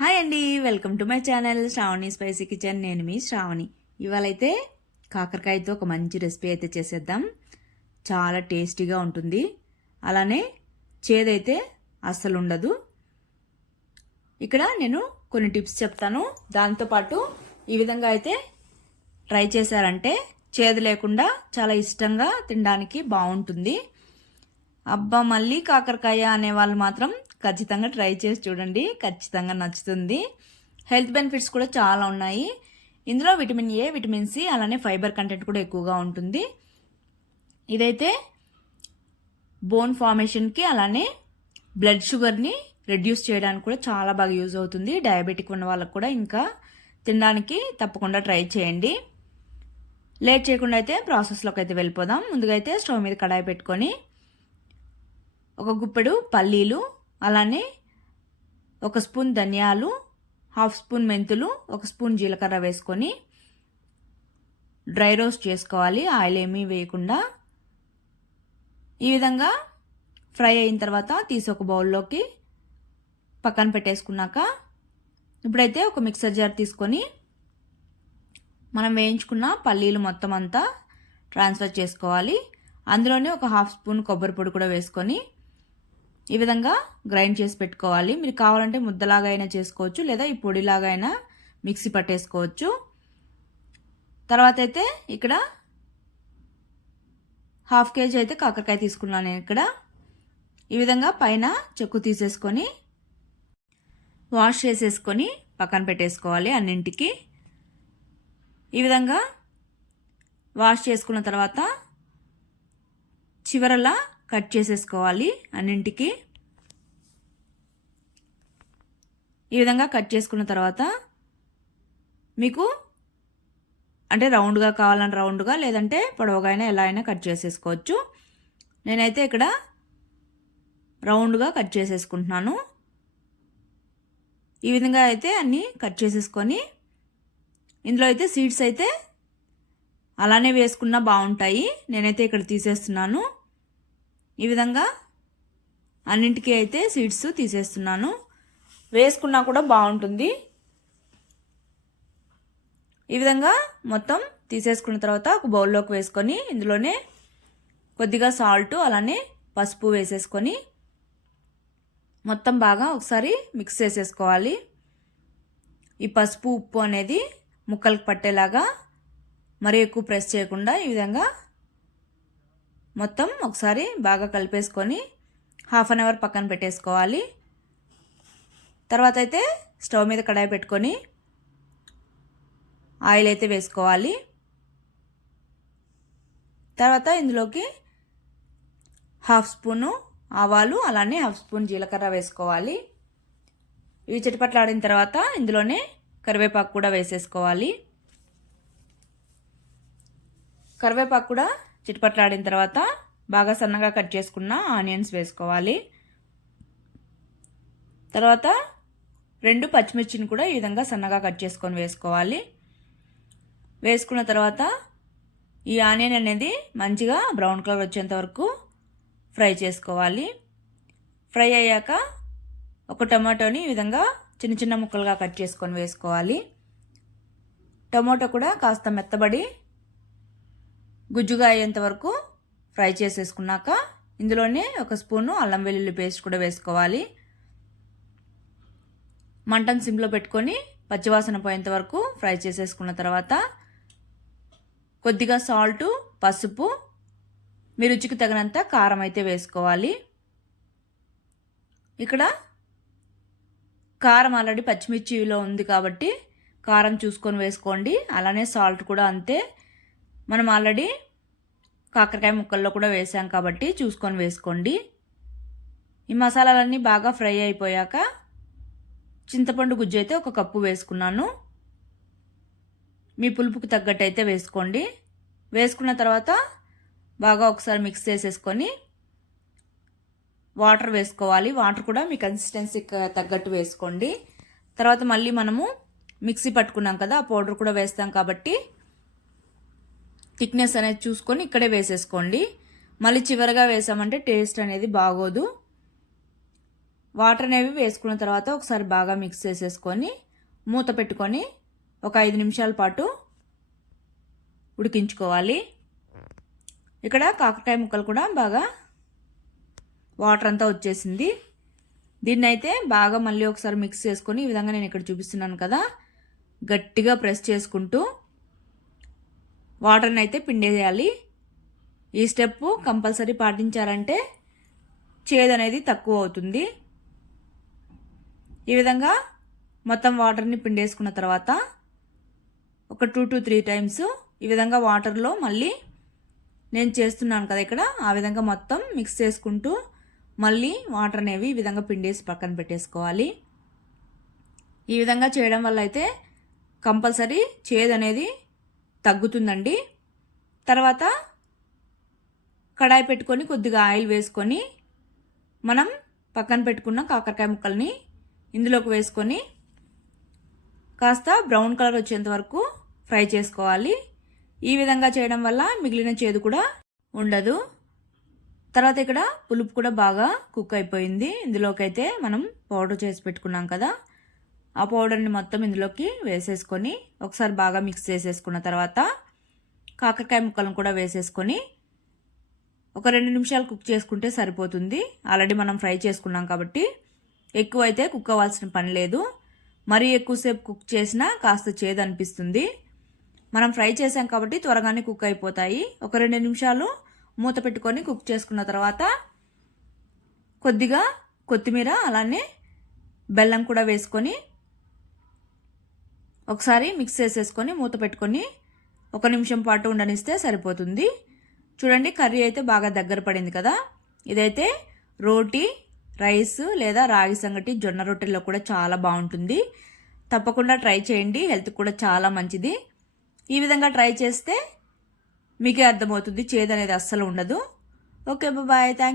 Hi అండి welcome to my channel Sravani spicy kitchen. నేను మీ శ్రావణి. ఇవాళైతే కాకరకాయతో ఒక మంచి రెసిపీ అయితే చేసేద్దాం. చాలా టేస్టీగా ఉంటుంది. అలానే చేదైతే అస్సలు ఉండదు ఇక్కడ నేను కొన్ని టిప్స్ చెప్తాను. దాంతోపాటు ఈ విధంగా అయితే ట్రై చేశారంటే చేదు లేకుండా చాలా ఇష్టంగా తినడానికి బాగుంటుంది. అబ్బా మళ్ళీ కాకరకాయ అనే వాళ్ళు మాత్రం ఖచ్చితంగా ట్రై చేసి చూడండి. ఖచ్చితంగా నచ్చుతుంది. హెల్త్ బెనిఫిట్స్ కూడా చాలా ఉన్నాయి. ఇందులో విటమిన్ ఏ విటమిన్ సి అలానే ఫైబర్ కంటెంట్ కూడా ఎక్కువగా ఉంటుంది. ఇదైతే బోన్ ఫార్మేషన్కి అలానే బ్లడ్ షుగర్ని రెడ్యూస్ చేయడానికి కూడా చాలా బాగా యూజ్ అవుతుంది. డయాబెటిక్ ఉన్న వాళ్ళకు కూడా ఇంకా తినడానికి తప్పకుండా ట్రై చేయండి. లేట్ చేయకుండా అయితే ప్రాసెస్లోకి అయితే వెళ్ళిపోదాం. ముందుగా అయితే స్టవ్ మీద కడాయి పెట్టుకొని ఒక గుప్పెడు పల్లీలు అలానే ఒక స్పూన్ ధనియాలు హాఫ్ స్పూన్ మెంతులు ఒక స్పూన్ జీలకర్ర వేసుకొని డ్రై రోస్ట్ చేసుకోవాలి. ఆయిల్ ఏమీ వేయకుండా. ఈ విధంగా ఫ్రై అయిన తర్వాత తీసి ఒక బౌల్లోకి పక్కన పెట్టేసుకున్నాక ఇప్పుడైతే ఒక మిక్సర్ జార్ తీసుకొని మనం వేయించుకున్న పల్లీలు మొత్తం అంతా ట్రాన్స్ఫర్ చేసుకోవాలి. అందులోనే ఒక హాఫ్ స్పూన్ కొబ్బరి పొడి కూడా వేసుకొని ఈ విధంగా గ్రైండ్ చేసి పెట్టుకోవాలి. మీరు కావాలంటే ముద్దలాగా అయినా చేసుకోవచ్చు లేదా ఈ పొడిలాగా అయినా మిక్సీ పట్టేసుకోవచ్చు. తర్వాత అయితే ఇక్కడ హాఫ్ కేజీ అయితే కాకరకాయ తీసుకున్నాను నేను ఇక్కడ. ఈ విధంగా పైన చెక్కు తీసేసుకొని వాష్ చేసేసుకొని పక్కన పెట్టేసుకోవాలి అన్నింటికి. ఈ విధంగా వాష్ చేసుకున్న తర్వాత చివరలా కట్ చేసేసుకోవాలి అన్నింటికి. ఈ విధంగా కట్ చేసుకున్న తర్వాత మీకు అంటే రౌండ్గా కావాలని రౌండ్గా లేదంటే పొడవుగా అయినా ఎలా అయినా కట్ చేసేసుకోవచ్చు. నేనైతే ఇక్కడ రౌండ్గా కట్ చేసేసుకుంటున్నాను. ఈ విధంగా అయితే అన్నీ కట్ చేసేసుకొని ఇందులో అయితే సీడ్స్ అయితే అలానే వేసుకున్నా బాగుంటాయి. నేనైతే ఇక్కడ తీసేస్తున్నాను. ఈ విధంగా అన్నింటికీ అయితే సీడ్స్ తీసేస్తున్నాను. వేసుకున్నా కూడా బాగుంటుంది. ఈ విధంగా మొత్తం తీసేసుకున్న తర్వాత ఒక బౌల్లోకి వేసుకొని ఇందులోనే కొద్దిగా సాల్ట్ అలానే పసుపు వేసేసుకొని మొత్తం బాగా ఒకసారి మిక్స్ చేసేసుకోవాలి. ఈ పసుపు ఉప్పు అనేది ముక్కలకు పట్టేలాగా మరీ ఎక్కువ ప్రెస్ చేయకుండా ఈ విధంగా మొత్తం ఒకసారి బాగా కలిపేసుకొని హాఫ్ అన్ అవర్ పక్కన పెట్టేసుకోవాలి. తర్వాత అయితే స్టవ్ మీద కడాయి పెట్టుకొని ఆయిల్ అయితే వేసుకోవాలి. తర్వాత ఇందులోకి హాఫ్ స్పూను ఆవాలు అలానే హాఫ్ స్పూన్ జీలకర్ర వేసుకోవాలి. ఇవి చిటపట్లాడిన తర్వాత ఇందులోనే కరివేపాకు కూడా వేసేసుకోవాలి. కరివేపాకు కూడా చిటపట్లాడిన తర్వాత బాగా సన్నగా కట్ చేసుకున్న ఆనియన్స్ వేసుకోవాలి. తర్వాత రెండు పచ్చిమిర్చిని కూడా ఈ విధంగా సన్నగా కట్ చేసుకొని వేసుకోవాలి. వేసుకున్న తర్వాత ఈ ఆనియన్ అనేది మంచిగా బ్రౌన్ కలర్ వచ్చేంత వరకు ఫ్రై చేసుకోవాలి. ఫ్రై అయ్యాక ఒక టమాటోని ఈ విధంగా చిన్న చిన్న ముక్కలుగా కట్ చేసుకొని వేసుకోవాలి. టమాటో కూడా కాస్త మెత్తబడి గుజ్జుగా అయ్యేంత వరకు ఫ్రై చేసేసుకున్నాక ఇందులోనే ఒక స్పూను అల్లం వెల్లుల్లి పేస్ట్ కూడా వేసుకోవాలి. మంటను సిమ్లో పెట్టుకొని పచ్చివాసన పోయేంత వరకు ఫ్రై చేసేసుకున్న తర్వాత కొద్దిగా సాల్టు పసుపు మీ రుచికి తగినంత కారం అయితే వేసుకోవాలి. ఇక్కడ కారం ఆల్రెడీ పచ్చిమిర్చిలో ఉంది కాబట్టి కారం చూసుకొని వేసుకోండి. అలానే సాల్ట్ కూడా అంతే. మనం ఆల్రెడీ కాకరకాయ ముక్కల్లో కూడా వేసాం కాబట్టి చూసుకొని వేసుకోండి. ఈ మసాలాలన్నీ బాగా ఫ్రై అయిపోయాక చింతపండు గుజ్జు అయితే ఒక కప్పు వేసుకున్నాను. మీ పులుపుకి తగ్గట్టు అయితే వేసుకోండి. వేసుకున్న తర్వాత బాగా ఒకసారి మిక్స్ చేసేసుకొని వాటర్ వేసుకోవాలి. వాటర్ కూడా మీ కన్సిస్టెన్సీకి తగ్గట్టు వేసుకోండి. తర్వాత మళ్ళీ మనము మిక్సీ పట్టుకున్నాం కదా ఆ పౌడర్ కూడా వేస్తాం కాబట్టి థిక్నెస్ అనేది చూసుకొని ఇక్కడే వేసేసుకోండి. మళ్ళీ చివరిగా వేసామంటే టేస్ట్ అనేది బాగోదు. వాటర్ అనేవి వేసుకున్న తర్వాత ఒకసారి బాగా మిక్స్ చేసేసుకొని మూత పెట్టుకొని ఒక ఐదు నిమిషాల పాటు ఉడికించుకోవాలి. ఇక్కడ కాకరకాయ ముక్కలు కూడా బాగా వాటర్ అంతా వచ్చేసింది. దీన్ని అయితే బాగా మళ్ళీ ఒకసారి మిక్స్ చేసుకొని ఈ విధంగా నేను ఇక్కడ చూపిస్తున్నాను కదా. గట్టిగా ప్రెస్ చేసుకుంటూ వాటర్ని అయితే పిండేయాలి ఈ స్టెప్ కంపల్సరీ పాటించారంటే చేదు అనేది తక్కువ అవుతుంది. ఈ విధంగా మొత్తం వాటర్ని పిండేసుకున్న తర్వాత ఒక టూ టు త్రీ టైమ్స్ ఈ విధంగా వాటర్లో మళ్ళీ నేను చేస్తున్నాను కదా ఇక్కడ ఆ విధంగా మొత్తం మిక్స్ చేసుకుంటూ మళ్ళీ వాటర్ అనేవి ఈ విధంగా పిండేసి పక్కన పెట్టేసుకోవాలి. ఈ విధంగా చేయడం వల్ల అయితే కంపల్సరీ చేదు అనేది తగ్గుతుందండి. తర్వాత కడాయి పెట్టుకొని కొద్దిగా ఆయిల్ వేసుకొని మనం పక్కన పెట్టుకున్న కాకరకాయ ముక్కల్ని ఇందులోకి వేసుకొని కాస్త బ్రౌన్ కలర్ వచ్చేంత వరకు ఫ్రై చేసుకోవాలి. ఈ విధంగా చేయడం వల్ల మిగిలిన చేదు కూడా ఉండదు. తర్వాత ఇక్కడ పులుపు కూడా బాగా కుక్ అయిపోయింది. ఇందులోకి అయితే మనం పౌడర్ చేసి పెట్టుకున్నాం కదా. ఆ పౌడర్ని మొత్తం ఇందులోకి వేసేసుకొని ఒకసారి బాగా మిక్స్ చేసేసుకున్న తర్వాత కాకరకాయ ముక్కలను కూడా వేసేసుకొని ఒక రెండు నిమిషాలు కుక్ చేసుకుంటే సరిపోతుంది. ఆల్రెడీ మనం ఫ్రై చేసుకున్నాం కాబట్టి ఎక్కువ అయితే కుక్ అవ్వాల్సిన పని లేదు. మరీ ఎక్కువసేపు కుక్ చేసినా కాస్త చేదు అనిపిస్తుంది మనం ఫ్రై చేసాం కాబట్టి త్వరగానే కుక్ అయిపోతాయి. ఒక రెండు నిమిషాలు మూత పెట్టుకొని కుక్ చేసుకున్న తర్వాత కొద్దిగా కొత్తిమీర అలానే బెల్లం కూడా వేసుకొని ఒకసారి మిక్స్ చేసేసుకొని మూత పెట్టుకొని ఒక నిమిషం పాటు ఉండనిస్తే సరిపోతుంది. చూడండి కర్రీ అయితే బాగా దగ్గర పడింది కదా. ఇదైతే రోటీ రైస్ లేదా రాగి సంగటి జొన్న రొట్టెల్లో కూడా చాలా బాగుంటుంది. తప్పకుండా ట్రై చేయండి హెల్త్ కూడా చాలా మంచిది. ఈ విధంగా ట్రై చేస్తే మీకే అర్థమవుతుంది చేదు అనేది అస్సలు ఉండదు. Okay bye thank